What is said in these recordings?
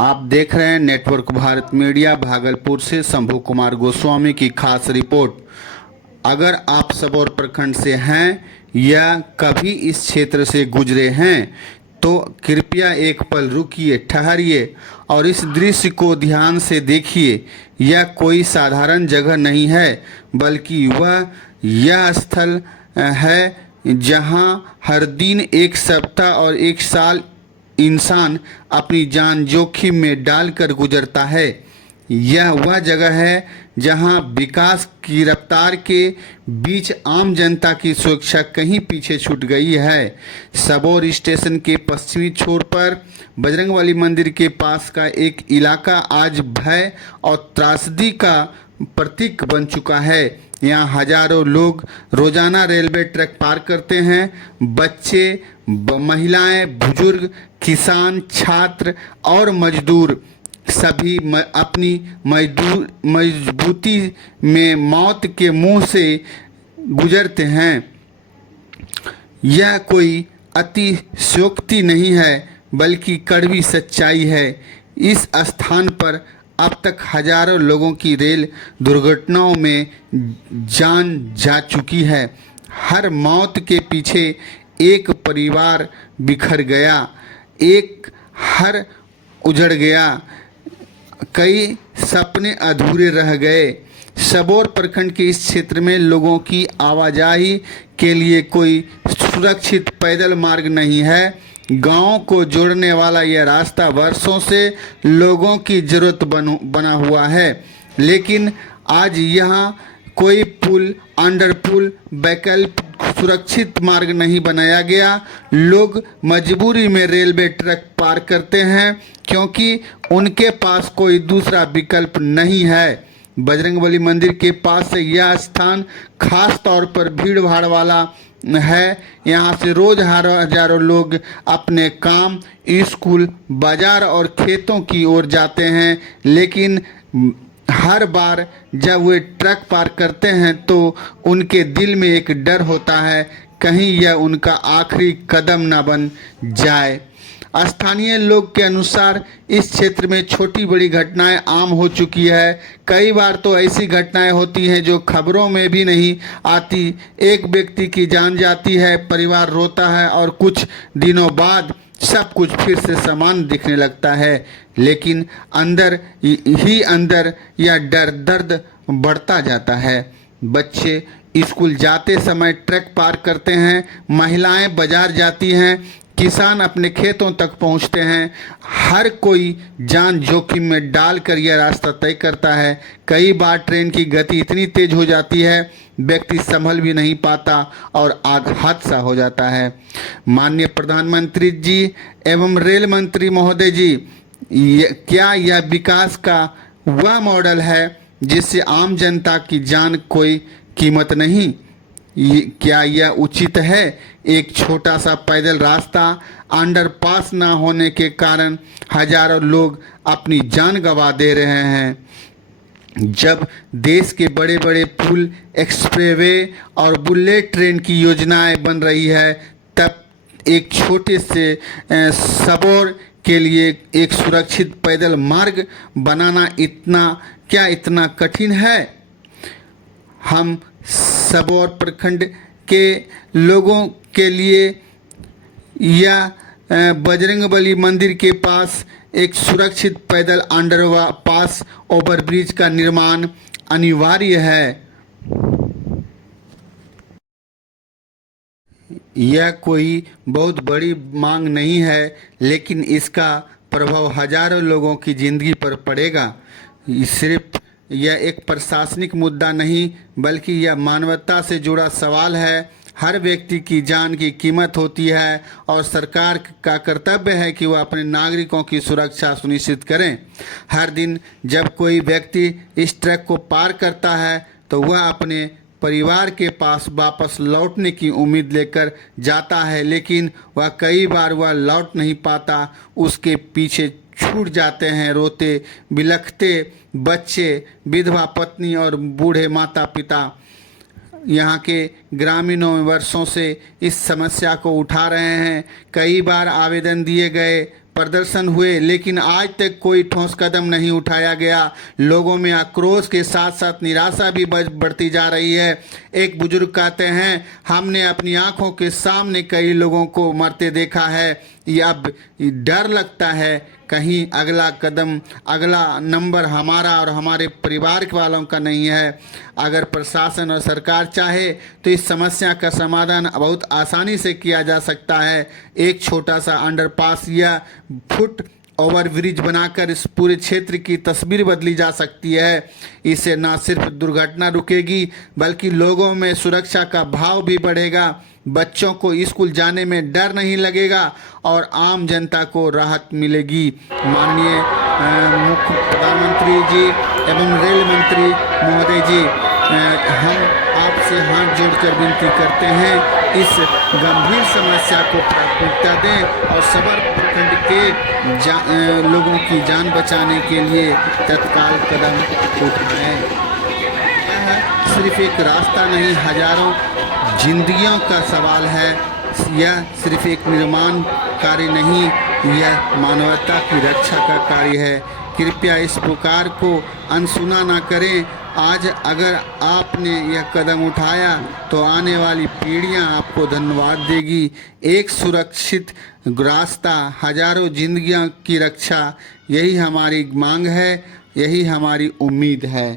आप देख रहे हैं नेटवर्क भारत मीडिया। भागलपुर से शंभू कुमार गोस्वामी की खास रिपोर्ट। अगर आप सबौर प्रखंड से हैं या कभी इस क्षेत्र से गुजरे हैं तो कृपया एक पल रुकिए, ठहरिए और इस दृश्य को ध्यान से देखिए। यह कोई साधारण जगह नहीं है, बल्कि यह स्थल है जहां हर दिन, एक सप्ताह और एक साल इंसान अपनी जान जोखिम में डालकर गुजरता है। यह वह जगह है जहां विकास की रफ्तार के बीच आम जनता की सुरक्षा कहीं पीछे छूट गई है। सबौर स्टेशन के पश्चिमी छोर पर बजरंगबली मंदिर के पास का एक इलाका आज भय और त्रासदी का प्रतीक बन चुका है। यहाँ हजारों लोग रोजाना रेलवे ट्रैक पार करते हैं। बच्चे, महिलाएं, बुजुर्ग, किसान, छात्र और मजदूर सभी अपनी मजबूती में मौत के मुंह से गुजरते हैं। यह कोई अतिशयोक्ति नहीं है, बल्कि कड़वी सच्चाई है। इस स्थान पर अब तक हजारों लोगों की रेल दुर्घटनाओं में जान जा चुकी है। हर मौत के पीछे एक परिवार बिखर गया, एक हर उजड़ गया, कई सपने अधूरे रह गए। सबौर प्रखंड के इस क्षेत्र में लोगों की आवाजाही के लिए कोई सुरक्षित पैदल मार्ग नहीं है। गांव को जोड़ने वाला यह रास्ता वर्षों से लोगों की जरूरत बना हुआ है, लेकिन आज यहाँ कोई पुल, अंडरपुल, वैकल्पिक सुरक्षित मार्ग नहीं बनाया गया। लोग मजबूरी में रेलवे ट्रैक पार करते हैं क्योंकि उनके पास कोई दूसरा विकल्प नहीं है। बजरंगबली मंदिर के पास से यह स्थान खास तौर पर भीड़ भाड़ वाला है। यहाँ से रोज हजारों लोग अपने काम, स्कूल, बाजार और खेतों की ओर जाते हैं, लेकिन हर बार जब वे ट्रक पार करते हैं तो उनके दिल में एक डर होता है, कहीं यह उनका आखिरी कदम न बन जाए। स्थानीय लोग के अनुसार इस क्षेत्र में छोटी बड़ी घटनाएं आम हो चुकी है। कई बार तो ऐसी घटनाएं होती हैं जो खबरों में भी नहीं आती। एक व्यक्ति की जान जाती है, परिवार रोता है और कुछ दिनों बाद सब कुछ फिर से समान दिखने लगता है, लेकिन अंदर ही अंदर यह दर्द बढ़ता जाता है। बच्चे स्कूल जाते समय ट्रक पार करते हैं, महिलाएं बाजार जाती हैं, किसान अपने खेतों तक पहुंचते हैं। हर कोई जान जोखिम में डालकर यह रास्ता तय करता है। कई बार ट्रेन की गति इतनी तेज हो जाती है, व्यक्ति संभल भी नहीं पाता और हादसा हो जाता है। माननीय प्रधानमंत्री जी एवं रेल मंत्री महोदय जी, क्या यह विकास का वह मॉडल है जिससे आम जनता की जान कोई कीमत नहीं? क्या यह उचित है? एक छोटा सा पैदल रास्ता, अंडरपास ना होने के कारण हजारों लोग अपनी जान गंवा दे रहे हैं। जब देश के बड़े बड़े पुल, एक्सप्रेसवे और बुलेट ट्रेन की योजनाएं बन रही है, तब एक छोटे से सबौर के लिए एक सुरक्षित पैदल मार्ग बनाना इतना कठिन है? हम सबौर प्रखंड के लोगों के लिए या बजरंगबली मंदिर के पास एक सुरक्षित पैदल अंडरपास, ओवरब्रिज का निर्माण अनिवार्य है। यह कोई बहुत बड़ी मांग नहीं है, लेकिन इसका प्रभाव हजारों लोगों की जिंदगी पर पड़ेगा। सिर्फ यह एक प्रशासनिक मुद्दा नहीं, बल्कि यह मानवता से जुड़ा सवाल है। हर व्यक्ति की जान की कीमत होती है और सरकार का कर्तव्य है कि वह अपने नागरिकों की सुरक्षा सुनिश्चित करें। हर दिन जब कोई व्यक्ति इस ट्रैक को पार करता है तो वह अपने परिवार के पास वापस लौटने की उम्मीद लेकर जाता है, लेकिन वह कई बार लौट नहीं पाता। उसके पीछे छूट जाते हैं रोते बिलखते बच्चे, विधवा पत्नी और बूढ़े माता पिता। यहाँ के ग्रामीणों में वर्षों से इस समस्या को उठा रहे हैं। कई बार आवेदन दिए गए प्रदर्शन हुए, लेकिन आज तक कोई ठोस कदम नहीं उठाया गया। लोगों में आक्रोश के साथ साथ निराशा भी बढ़ती जा रही है। एक बुजुर्ग कहते हैं, हमने अपनी आंखों के सामने कई लोगों को मरते देखा है। ये अब डर लगता है कहीं अगला नंबर हमारा और हमारे परिवार वालों का नहीं है। अगर प्रशासन और सरकार चाहे तो इस समस्या का समाधान बहुत आसानी से किया जा सकता है। एक छोटा सा अंडरपास या फुट ओवरब्रिज बनाकर इस पूरे क्षेत्र की तस्वीर बदली जा सकती है। इससे न सिर्फ दुर्घटना रुकेगी बल्कि लोगों में सुरक्षा का भाव भी बढ़ेगा। बच्चों को स्कूल जाने में डर नहीं लगेगा और आम जनता को राहत मिलेगी। माननीय मुख्य प्रधानमंत्री जी एवं रेल मंत्री महोदय जी, हम आपसे हाथ जोड़कर विनती करते हैं, इस गंभीर समस्या को प्राथमिकता दें और सबर प्रखंड के लोगों की जान बचाने के लिए तत्काल कदम उठाएं। यह सिर्फ एक रास्ता नहीं, हजारों जिंदगियों का सवाल है। यह सिर्फ एक निर्माण कार्य नहीं, यह मानवता की रक्षा का कार्य है। कृपया इस पुकार को अनसुना ना करें। आज अगर आपने यह कदम उठाया तो आने वाली पीढ़ियां आपको धन्यवाद देगी। एक सुरक्षित रास्ता, हजारों जिंदगियों की रक्षा, यही हमारी मांग है, यही हमारी उम्मीद है।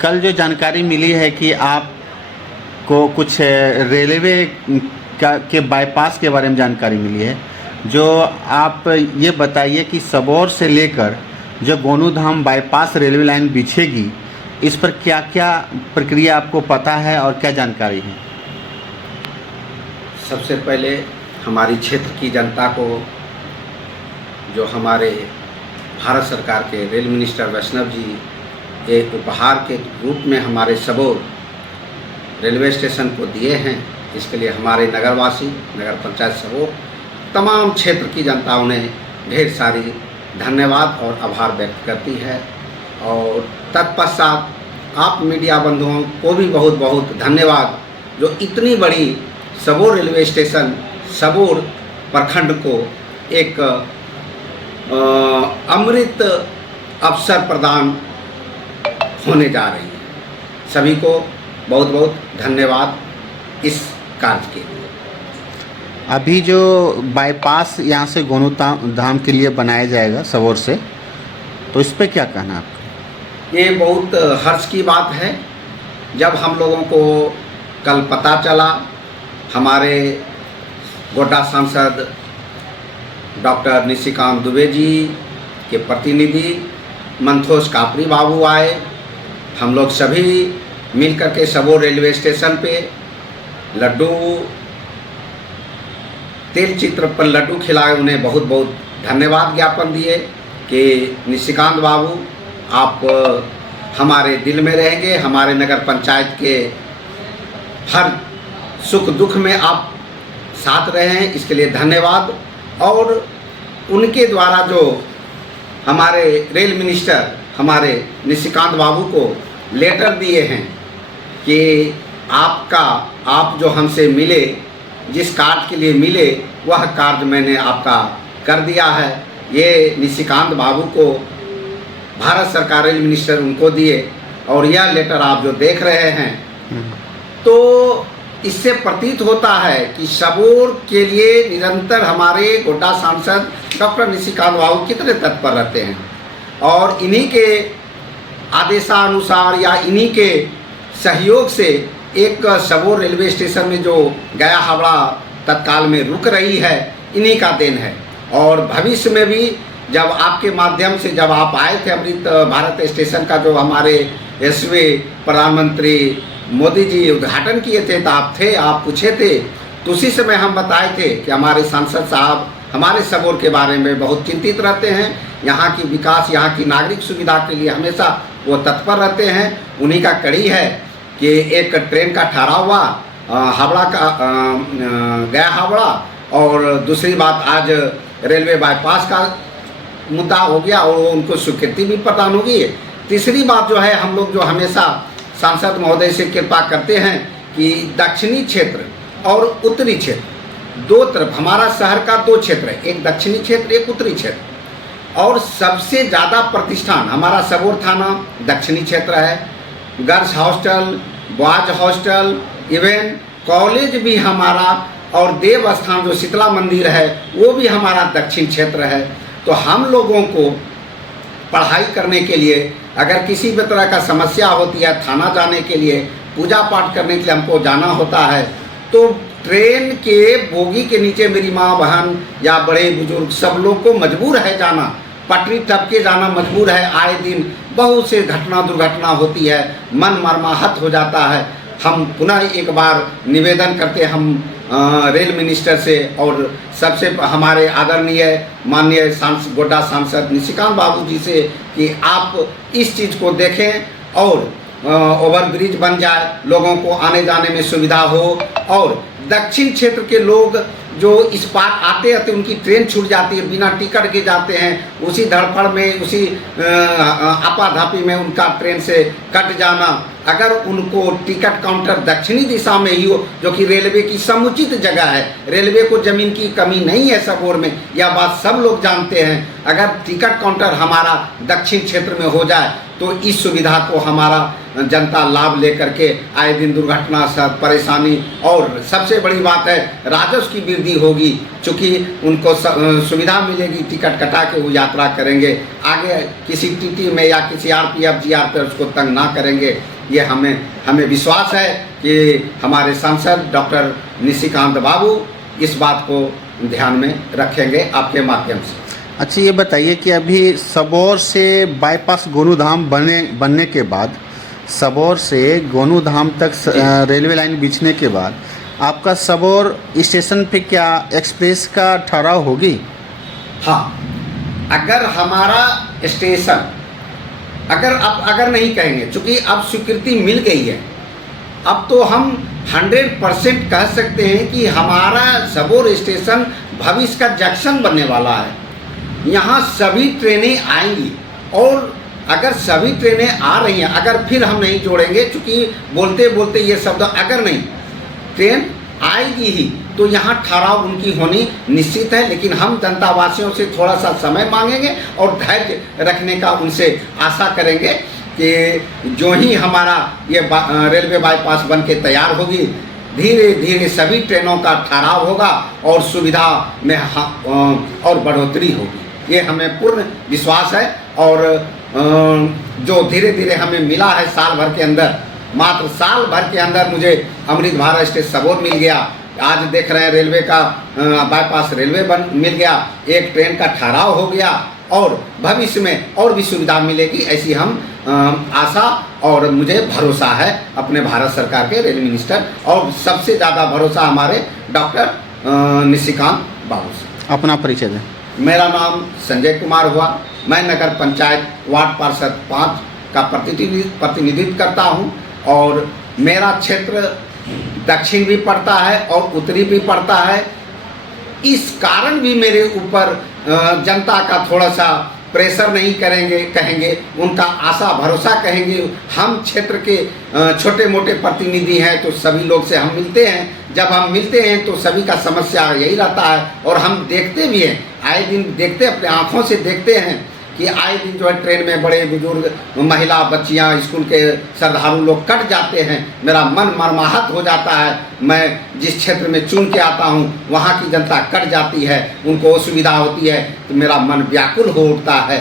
कल जो जानकारी मिली है कि आपको कुछ रेलवे के बाईपास के बारे में जानकारी मिली है, जो आप ये बताइए कि सबौर से लेकर जो गोनू धाम बाईपास रेलवे लाइन बिछेगी, इस पर क्या क्या प्रक्रिया आपको पता है और क्या जानकारी है? सबसे पहले हमारी क्षेत्र की जनता को, जो हमारे भारत सरकार के रेल मिनिस्टर वैष्णव जी एक उपहार के रूप में हमारे सबौर रेलवे स्टेशन को दिए हैं, इसके लिए हमारे नगरवासी, नगर पंचायत सबौर, तमाम क्षेत्र की जनता उन्हें ढेर सारी धन्यवाद और आभार व्यक्त करती है। और तत्पश्चात आप मीडिया बंधुओं को भी बहुत बहुत धन्यवाद, जो इतनी बड़ी सबोर रेलवे स्टेशन सबोर प्रखंड को एक अमृत अवसर प्रदान होने जा रही है। सभी को बहुत बहुत धन्यवाद इस कार्य के लिए। अभी जो बाईपास यहाँ से गोनू धाम के लिए बनाया जाएगा सबौर से, तो इस पर क्या कहना आपका? ये बहुत हर्ष की बात है। जब हम लोगों को कल पता चला, हमारे गोड्डा सांसद डॉक्टर निशिकांत दुबे जी के प्रतिनिधि मंथोस कापरी बाबू आए, हम लोग सभी मिल कर के सबोर रेलवे स्टेशन पे लड्डू, तेल चित्र पर लड्डू खिलाए, उन्हें बहुत बहुत धन्यवाद ज्ञापन दिए कि निशिकांत बाबू आप हमारे दिल में रहेंगे, हमारे नगर पंचायत के हर सुख दुख में आप साथ रहे हैं, इसके लिए धन्यवाद। और उनके द्वारा जो हमारे रेल मिनिस्टर हमारे निशिकांत बाबू को लेटर दिए हैं कि आप जो हमसे मिले, जिस कार्य के लिए मिले, वह कार्य मैंने आपका कर दिया है। ये निशिकांत बाबू को भारत सरकार रेल मिनिस्टर उनको दिए, और यह लेटर आप जो देख रहे हैं, तो इससे प्रतीत होता है कि सबोर के लिए निरंतर हमारे गोड्डा सांसद डॉक्टर निशिकांत बाबू कितने तत्पर रहते हैं, और इन्हीं के आदेशानुसार या इन्हीं के सहयोग से एक सबोर रेलवे स्टेशन में जो गया हावड़ा तत्काल में रुक रही है, इन्हीं का देन है। और भविष्य में भी जब आपके माध्यम से जब आप आए थे अमृत भारत स्टेशन का, जो हमारे यशस्वी प्रधानमंत्री मोदी जी उद्घाटन किए थे, तो आप पूछे थे, तो उसी समय हम बताए थे कि हमारे सांसद साहब हमारे सबोर के बारे में बहुत चिंतित रहते हैं, यहाँ की विकास, यहाँ की नागरिक सुविधा के लिए हमेशा वो तत्पर रहते हैं। उन्हीं का कड़ी है कि एक ट्रेन का ठहराव हुआ हावड़ा का, गया हावड़ा, और दूसरी बात आज रेलवे बाईपास का मुद्दा हो गया और उनको स्वीकृति भी प्रदान होगी। तीसरी बात जो है, हम लोग जो हमेशा सांसद महोदय से कृपा करते हैं कि दक्षिणी क्षेत्र और उत्तरी क्षेत्र, दो तरफ हमारा शहर का दो क्षेत्र है, एक दक्षिणी क्षेत्र, एक उत्तरी क्षेत्र, और सबसे ज़्यादा प्रतिष्ठान हमारा सबोर थाना दक्षिणी क्षेत्र है। Girls hostel, boys hostel, even college भी हमारा, और देव स्थान जो शीतला मंदिर है वो भी हमारा दक्षिण क्षेत्र है। तो हम लोगों को पढ़ाई करने के लिए अगर किसी भी तरह का समस्या होती है, थाना जाने के लिए, पूजा पाठ करने के लिए हमको जाना होता है, तो ट्रेन के बोगी के नीचे मेरी माँ बहन या बड़े बुजुर्ग सब लोग को मजबूर है जाना, पटरी टपके जाना मजबूर है। आए दिन बहुत से दुर्घटना होती है, मन मर्माहत हो जाता है। हम पुनः एक बार निवेदन करते हम रेल मिनिस्टर से और सबसे हमारे आदरणीय माननीय गोड्डा सांसद निशिकांत बाबू जी से कि आप इस चीज़ को देखें और ओवरब्रिज बन जाए, लोगों को आने जाने में सुविधा हो, और दक्षिण क्षेत्र के लोग जो इस पार आते आते उनकी ट्रेन छूट जाती है, बिना टिकट के जाते हैं, उसी धड़फड़ में, उसी आपाधापी में उनका ट्रेन से कट जाना। अगर उनको टिकट काउंटर दक्षिणी दिशा में ही हो, जो कि रेलवे की समुचित जगह है, रेलवे को ज़मीन की कमी नहीं है सबोर में, यह बात सब लोग जानते हैं। अगर टिकट काउंटर हमारा दक्षिण क्षेत्र में हो जाए तो इस सुविधा को हमारा जनता लाभ लेकर के आए दिन दुर्घटना सब परेशानी, और सबसे बड़ी बात है राजस्व की वृद्धि होगी, चूँकि उनको सुविधा मिलेगी, टिकट कटा के वो यात्रा करेंगे, आगे किसी टीटी में या किसी RPF GR पर उसको तंग ना करेंगे। ये हमें विश्वास है कि हमारे सांसद डॉक्टर निशिकांत बाबू इस बात को ध्यान में रखेंगे आपके माध्यम से। अच्छा, ये बताइए कि अभी सबौर से बाईपास गोनू धाम बनने के बाद, सबौर से गोनू धाम तक रेलवे लाइन बिछने के बाद आपका सबौर स्टेशन पे क्या एक्सप्रेस का ठहराव होगी? हाँ, अगर हमारा स्टेशन अगर नहीं कहेंगे, चूँकि अब स्वीकृति मिल गई है, अब तो हम 100% कह सकते हैं कि हमारा सबौर स्टेशन भविष्य का जंक्शन बनने वाला है। यहाँ सभी ट्रेनें आएंगी, और अगर सभी ट्रेनें आ रही हैं, अगर फिर हम नहीं जोड़ेंगे, चूँकि बोलते बोलते ये शब्द अगर नहीं, ट्रेन आएगी ही तो यहाँ ठहराव उनकी होनी निश्चित है, लेकिन हम जनता वासियों से थोड़ा सा समय मांगेंगे और धैर्य रखने का उनसे आशा करेंगे कि जो ही हमारा ये रेलवे बाईपास बन के तैयार होगी, धीरे धीरे सभी ट्रेनों का ठहराव होगा और सुविधा में और बढ़ोतरी होगी। ये हमें पूर्ण विश्वास है। और जो धीरे धीरे हमें मिला है साल भर के अंदर, मात्र साल भर के अंदर मुझे अमृत भारत स्टेट सबोर मिल गया। आज देख रहे हैं रेलवे का बाईपास रेलवे मिल गया, एक ट्रेन का ठहराव हो गया और भविष्य में और भी सुविधा मिलेगी, ऐसी हम आशा और मुझे भरोसा है अपने भारत सरकार के रेल मिनिस्टर, और सबसे ज़्यादा भरोसा हमारे डॉक्टर निशिकांत बाबू से। अपना परिचय दें। मेरा नाम संजय कुमार हुआ। मैं नगर पंचायत वार्ड पार्षद 5 का प्रतिनिधित्व करता हूं और मेरा क्षेत्र दक्षिण भी पड़ता है और उत्तरी भी पड़ता है। इस कारण भी मेरे ऊपर जनता का थोड़ा सा प्रेशर नहीं कहेंगे, उनका आशा भरोसा कहेंगे। हम क्षेत्र के छोटे मोटे प्रतिनिधि हैं तो सभी लोग से हम मिलते हैं। जब हम मिलते हैं तो सभी का समस्या यही रहता है और हम देखते भी हैं, आए दिन देखते, अपने आँखों से देखते हैं कि आए दिन जो है ट्रेन में बड़े बुजुर्ग, महिला, बच्चियां, स्कूल के श्रद्धालु लोग कट जाते हैं। मेरा मन मर्माहत हो जाता है। मैं जिस क्षेत्र में चुन के आता हूं वहां की जनता कट जाती है, उनको असुविधा होती है तो मेरा मन व्याकुल हो उठता है।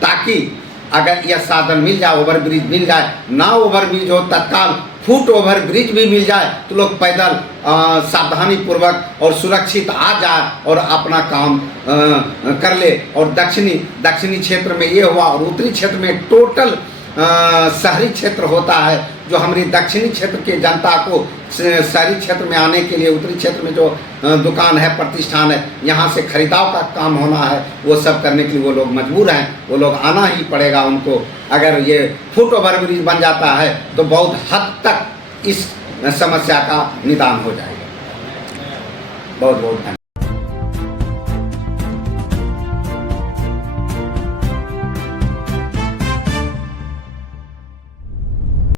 ताकि अगर यह साधन मिल जाए, ओवरब्रिज मिल जाए, ना ओवरब्रिज हो, तत्काल फुट ओवर ब्रिज भी मिल जाए तो लोग पैदल सावधानी पूर्वक और सुरक्षित आ जाए और अपना काम कर ले। और दक्षिणी क्षेत्र में ये हुआ और उत्तरी क्षेत्र में टोटल शहरी क्षेत्र होता है। जो हमारी दक्षिणी क्षेत्र के जनता को शहरी क्षेत्र में आने के लिए, उत्तरी क्षेत्र में जो दुकान है, प्रतिष्ठान है, यहाँ से खरीदाव का काम होना है, वो सब करने के लिए वो लोग मजबूर हैं, वो लोग आना ही पड़ेगा उनको। अगर ये फुट ओवर ब्रिज बन जाता है तो बहुत हद तक इस समस्या का निदान हो जाएगा। बहुत बहुत धन्यवाद।